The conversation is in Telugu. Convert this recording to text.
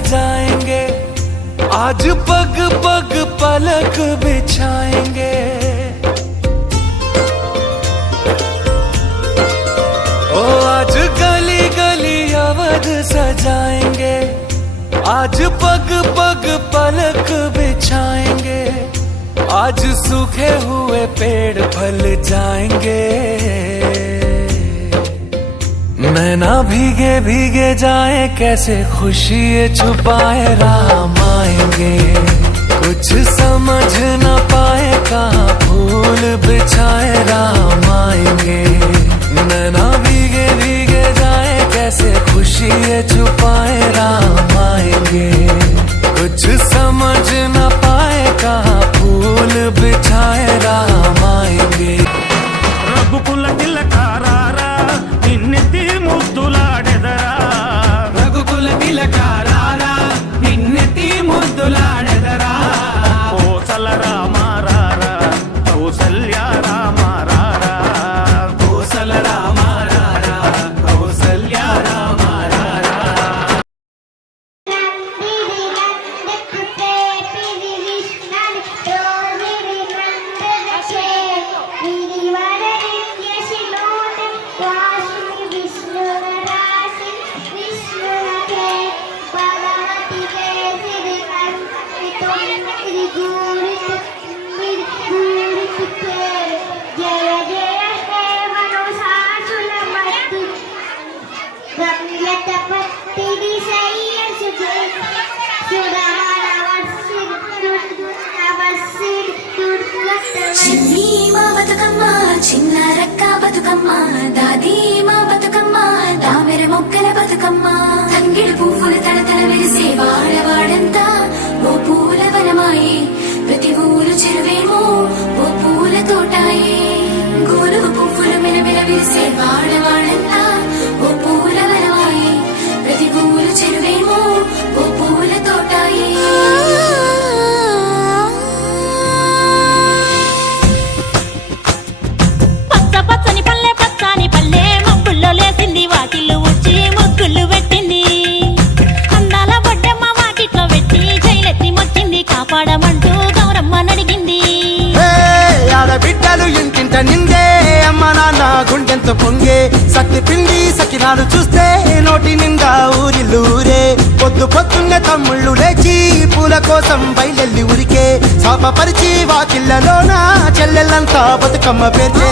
सजाएंगे, आज पग पग पलक बिछाएंगे। ओ आज गली गली अवध सजाएंगे, आज पग पग पलक बिछाएंगे। आज सूखे हुए पेड़ फल जाएंगे, नैना भीगे भीगे जाए कैसे खुशी छुपाए राम आएंगे। कुछ समझ न पाए कहाँ फूल बिछाए राम आएंगे। नैना भीगे भीगे जाए कैसे खुशी छुपाए राम आएंगे। कुछ समझ न पाए कहाँ फूल बिछाए राम आएंगे। रघुकुल तिलकारारा निन्नेति मुद्दुलाडेदरा, रघुकुल तिलकारारा निन्नेति मुद्दुलाडेदरा। कोसल रामारारा कौसल्य रामारारा, कोसल रामारारा कौसल्य रामारारा। చిన్ని మా బతుకమ్మ చిన్న రక్క బతుకమ్మ, దాది మా బతుకమ్మ దామెర మొక్కల బతుకమ్మ. తంగిడి పువ్వులు తడతల మెరిసే వాడవాడంతా ఓ పూల వనమాయే, ప్రతి ఊరు చెరువేమో ఓ పూల తోటాయే. గోలుగు పువ్వులు మెలమెల విరిసే వాడవాడంతా ఓ పూల వనమాయే, ప్రతి ఊరు చెరువేమో ఓ పూల తోటాయే. పచ్చని పల్లె పచ్చని పల్లె మబ్బుల్లో లేసింది, వాకిళ్ళు ఉచ్చి ముగ్గులు పెట్టింది. అందాల బొడ్డమ్మ వాకిట్లో పెట్టి జైలెత్తి మొచ్చింది, కాపాడమంటూ గౌరమ్మ నడిగింది. ఆడబిడ్డలు ఇంటింట నిందే, అమ్మ నాన్న గుండెంతో పొంగే. సత్తి పిండి సకినాలు చూస్తే నోటి నిండా ఊరిల్లూరే. పొద్దు పొద్దున్నే తమ్ముళ్ళు లేచి పూల కోసం బయలెల్లి ఉరికే. శాపపరిచి వాకిళ్ళలోన చెల్లెళ్ళంతా బతుకమ్మ పేర్చే.